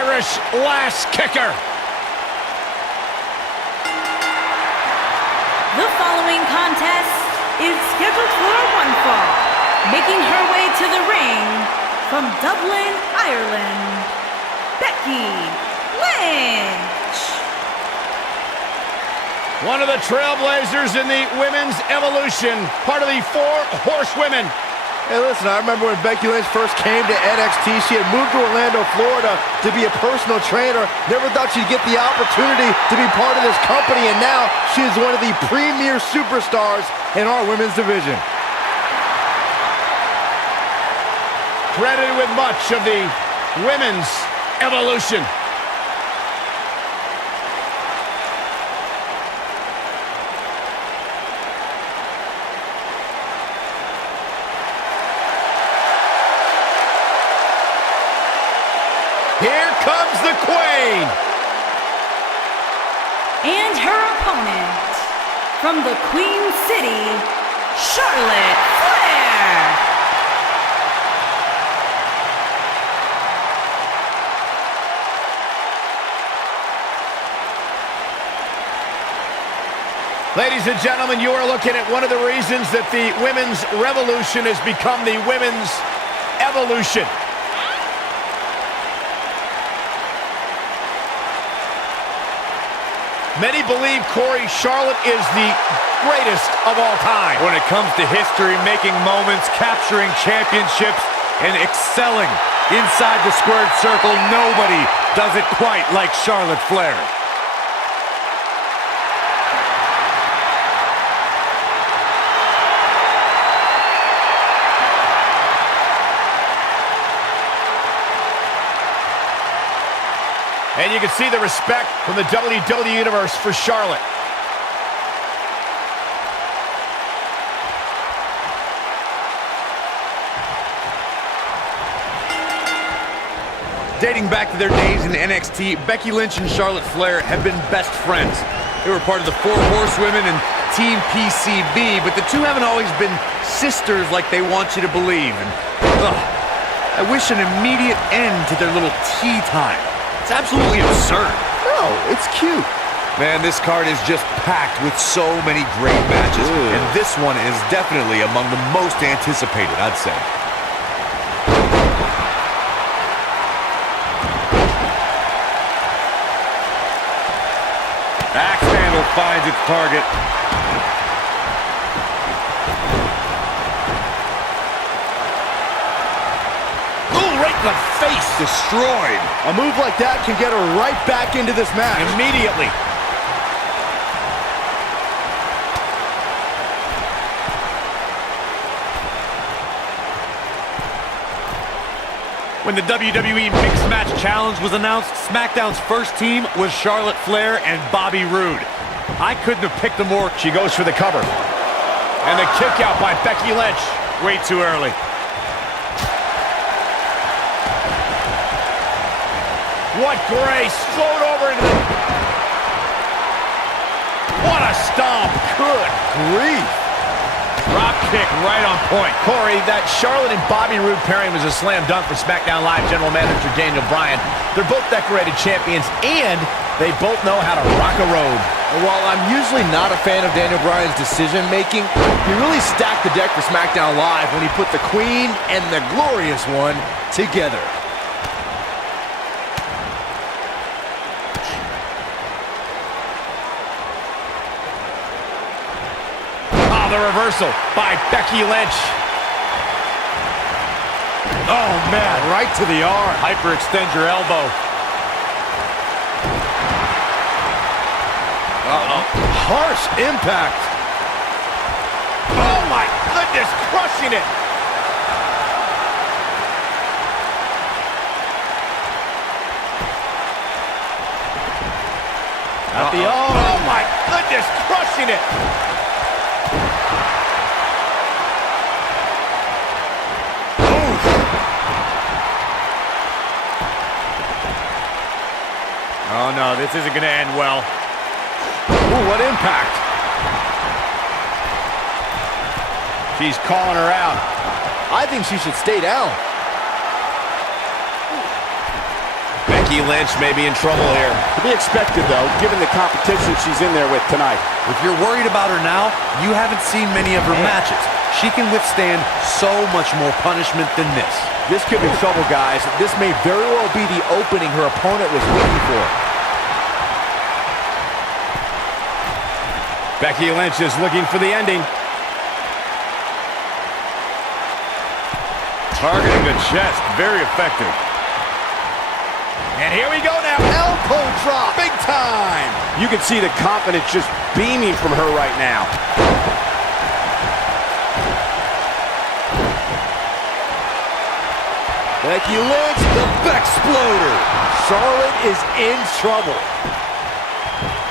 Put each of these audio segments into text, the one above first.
Irish lass kicker. The following contest is scheduled for one fall. Making her way to the ring from Dublin, Ireland, Becky Lynch. One of the trailblazers in the women's evolution, part of the 4 horsewomen. Hey, listen, I remember when Becky Lynch first came to NXT, she had moved to Orlando, Florida to be a personal trainer. Never thought she'd get the opportunity to be part of this company, and now she is one of the premier superstars in our women's division. Credited with much of the women's evolution. Here comes the Queen. And her opponent, from the Queen City, Charlotte Flair. Ladies and gentlemen, you are looking at one of the reasons that the women's revolution has become the women's evolution. Many believe, Corey, Charlotte is the greatest of all time. When it comes to history, making moments, capturing championships, and excelling inside the squared circle, nobody does it quite like Charlotte Flair. And you can see the respect from the WWE Universe for Charlotte. Dating back to their days in NXT, Becky Lynch and Charlotte Flair have been best friends. They were part of the 4 Horsewomen and Team PCB, but the two haven't always been sisters like they want you to believe. And, I wish an immediate end to their little tea time. It's absolutely absurd. No, it's cute. Man, this card is just packed with so many great matches, and this one is definitely among the most anticipated, I'd say. Axe handle finds its target. The face destroyed. A move like that can get her right back into this match. Immediately. When the WWE Mixed Match Challenge was announced, SmackDown's first team was Charlotte Flair and Bobby Roode. I couldn't have picked a more... She goes for the cover. And the kick out by Becky Lynch. Way too early. What grace! Float over into the... What a stomp! Good grief! Drop kick right on point. Corey, that Charlotte and Bobby Roode pairing was a slam dunk for SmackDown Live General Manager Daniel Bryan. They're both decorated champions, and they both know how to rock a road. While I'm usually not a fan of Daniel Bryan's decision-making, he really stacked the deck for SmackDown Live when he put the Queen and the Glorious One together. The reversal by Becky Lynch. Oh, man, right to the arm. Hyperextend your elbow. Harsh impact. Oh, my goodness, crushing it. At the arm. Oh, my goodness, crushing it. Oh, no, this isn't going to end well. Ooh, what impact. She's calling her out. I think she should stay down. Becky Lynch may be in trouble here. To be expected, though, given the competition she's in there with tonight. If you're worried about her now, you haven't seen many of her matches. She can withstand so much more punishment than this. This could be trouble, guys. This may very well be the opening her opponent was looking for. Becky Lynch is looking for the ending. Targeting the chest, very effective. And here we go now. Elbow drop. Big time! You can see the confidence just beaming from her right now. Becky Lynch, the Bexploder. Charlotte is in trouble.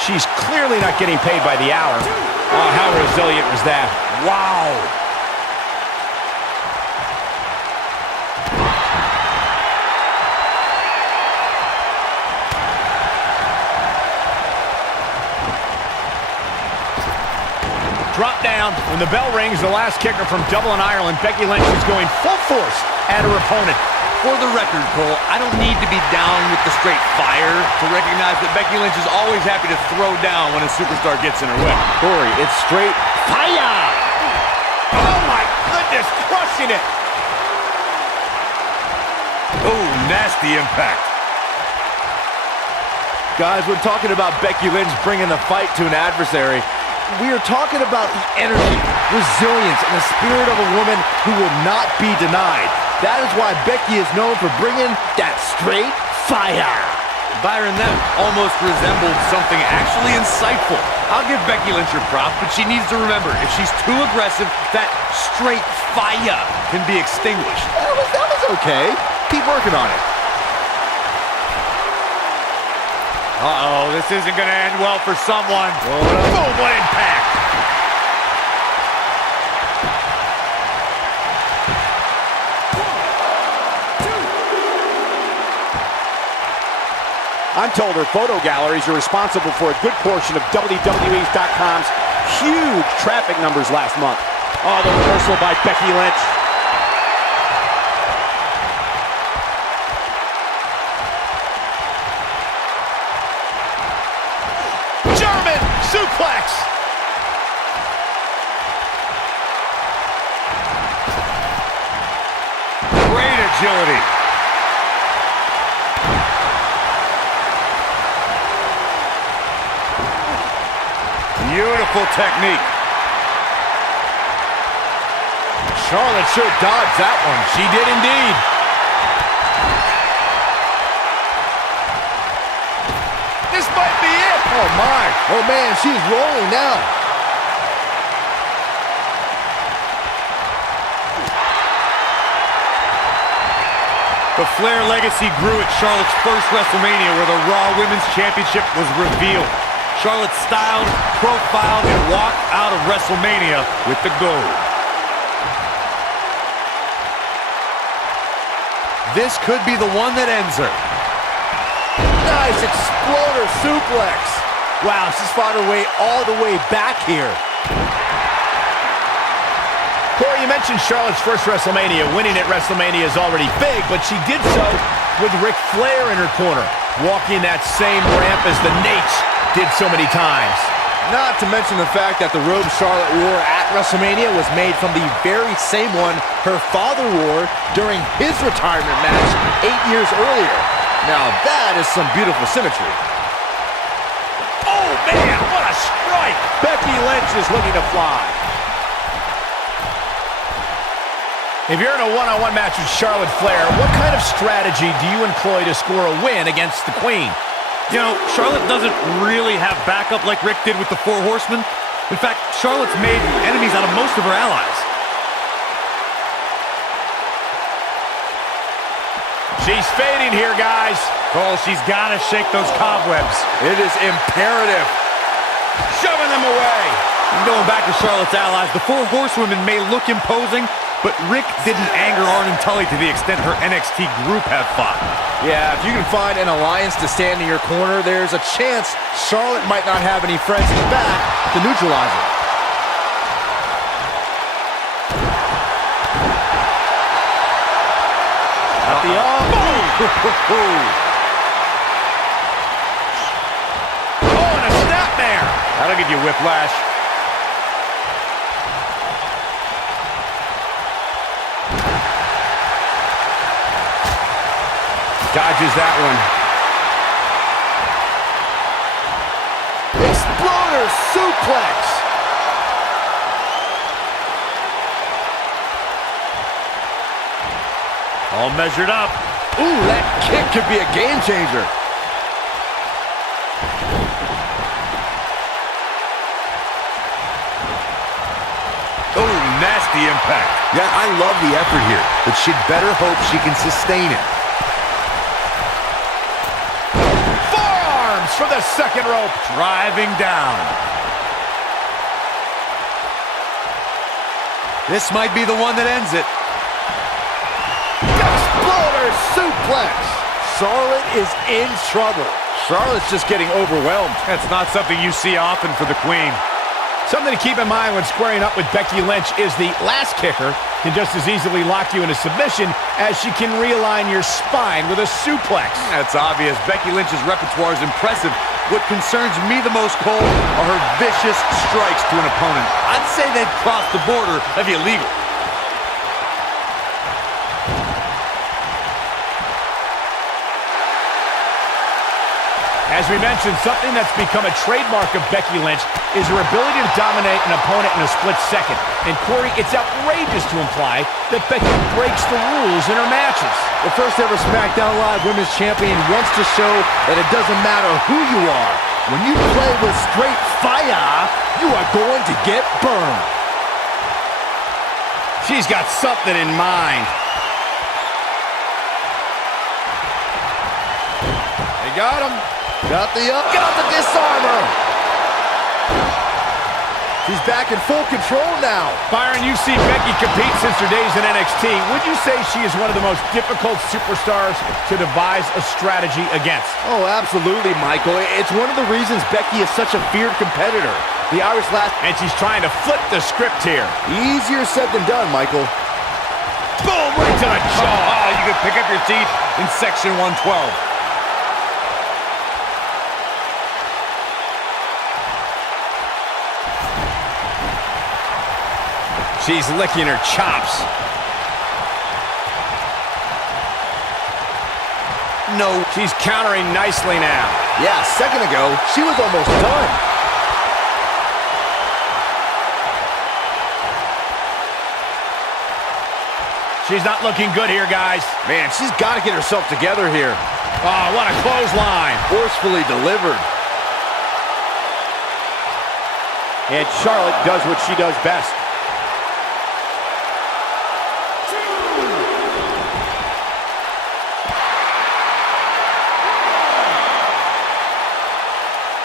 She's clearly not getting paid by the hour. Oh, how resilient was that? Wow! Drop down. When the bell rings, the last kicker from Dublin, Ireland, Becky Lynch is going full force at her opponent. For the record, Cole, I don't need to be down with the straight fire to recognize that Becky Lynch is always happy to throw down when a superstar gets in her way. Corey, it's straight fire! Oh my goodness, crushing it! Oh, nasty impact. Guys, when talking about Becky Lynch bringing the fight to an adversary, we are talking about the energy, resilience, and the spirit of a woman who will not be denied. That is why Becky is known for bringing that straight fire. Byron, that almost resembled something actually insightful. I'll give Becky Lynch her props, but she needs to remember, if she's too aggressive, that straight fire can be extinguished. That was okay. Keep working on it. Uh-oh, this isn't going to end well for someone. Boom, what impact! I'm told her photo galleries are responsible for a good portion of WWE's.com's huge traffic numbers last month. Oh, the reversal by Becky Lynch. German suplex! Great agility. Beautiful technique. Charlotte sure dodged that one. She did indeed. This might be it. Oh my. Oh man, she's rolling now. The Flair legacy grew at Charlotte's first WrestleMania, where the Raw Women's Championship was revealed. Charlotte styled, profiled, and walked out of WrestleMania with the gold. This could be the one that ends her. Nice exploder suplex. Wow, she's fought her way all the way back here. Corey, you mentioned Charlotte's first WrestleMania. Winning at WrestleMania is already big, but she did so with Ric Flair in her corner, walking that same ramp as the Nates did so many times. Not to mention the fact that the robe Charlotte wore at WrestleMania was made from the very same one her father wore during his retirement match 8 years earlier. Now that is some beautiful symmetry. Oh man, what a strike! Becky Lynch is looking to fly. If you're in a one-on-one match with Charlotte Flair, what kind of strategy do you employ to score a win against the Queen? You know, Charlotte doesn't really have backup like Rick did with the Four Horsemen. In fact, Charlotte's made enemies out of most of her allies. She's fading here, guys. Cole, she's got to shake those cobwebs. It is imperative. Shoving them away. And going back to Charlotte's allies, the Four Horsewomen may look imposing, but Rick didn't anger Arn and Tully to the extent her NXT group have fought. Yeah, if you can find an alliance to stand in your corner, there's a chance Charlotte might not have any friends in the back to neutralize her. At the arm. That'll give you whiplash. Dodges that one. Exploder suplex. All measured up. Ooh, that kick could be a game changer. Oh, nasty impact. Yeah, I love the effort here, but she'd better hope she can sustain it. Forearms for the second rope. Driving down. This might be the one that ends it. Exploder suplex. Charlotte is in trouble. Charlotte's just getting overwhelmed. That's not something you see often for the Queen. Something to keep in mind when squaring up with Becky Lynch is the last kicker can just as easily lock you into submission as she can realign your spine with a suplex. That's obvious. Becky Lynch's repertoire is impressive. What concerns me the most, Cole, are her vicious strikes to an opponent. I'd say they'd cross the border of illegal. As we mentioned, something that's become a trademark of Becky Lynch is her ability to dominate an opponent in a split second. And Corey, it's outrageous to imply that Becky breaks the rules in her matches. The first ever SmackDown Live Women's Champion wants to show that it doesn't matter who you are. When you play with straight fire, you are going to get burned. She's got something in mind. They got him. Got the disarmer. She's back in full control now. Byron, you've seen Becky compete since her days in NXT. Would you say she is one of the most difficult superstars to devise a strategy against? Oh, absolutely, Michael. It's one of the reasons Becky is such a feared competitor. The Irish last... And she's trying to flip the script here. Easier said than done, Michael. Boom, right to the jaw. Oh, you can pick up your seat in Section 112. She's licking her chops. No. She's countering nicely now. Yeah, a second ago, she was almost done. She's not looking good here, guys. Man, she's got to get herself together here. Oh, what a clothesline. Forcefully delivered. And Charlotte does what she does best.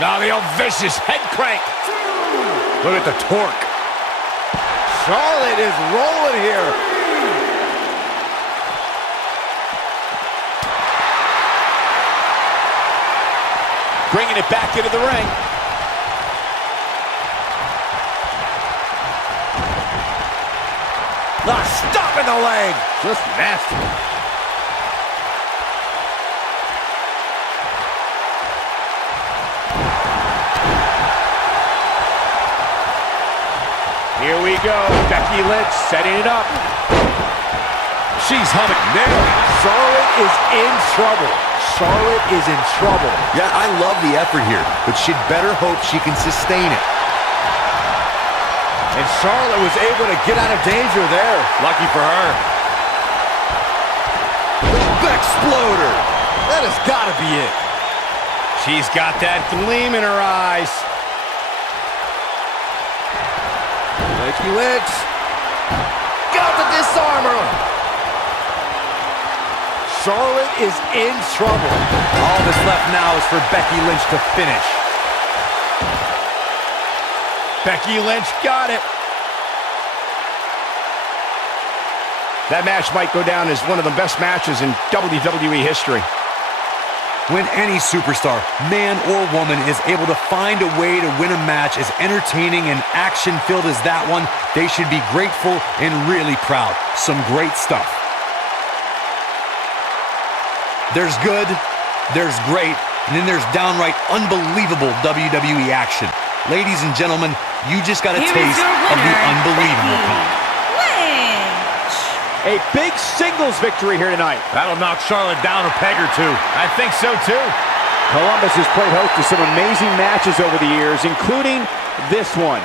Now the old vicious head crank. Look at the torque. Charlotte is rolling here. Bringing it back into the ring. Stopping the leg. Just nasty. Here we go. Becky Lynch setting it up. She's humming. There. Charlotte is in trouble. Charlotte is in trouble. Yeah, I love the effort here, but she'd better hope she can sustain it. And Charlotte was able to get out of danger there. Lucky for her. Exploder. That has got to be it. She's got that gleam in her eyes. Becky Lynch. Got the disarmer. Charlotte is in trouble. All that's left now is for Becky Lynch to finish. Becky Lynch got it. That match might go down as one of the best matches in WWE history. When any superstar, man or woman, is able to find a way to win a match as entertaining and action-filled as that one, they should be grateful and really proud. Some great stuff. There's good, there's great, and then there's downright unbelievable WWE action. Ladies and gentlemen, you just got a Here is taste your of the winner, unbelievable Becky kind. Lynch. A big singles victory here tonight. That'll knock Charlotte down a peg or two. I think so, too. Columbus has played host to some amazing matches over the years, including this one.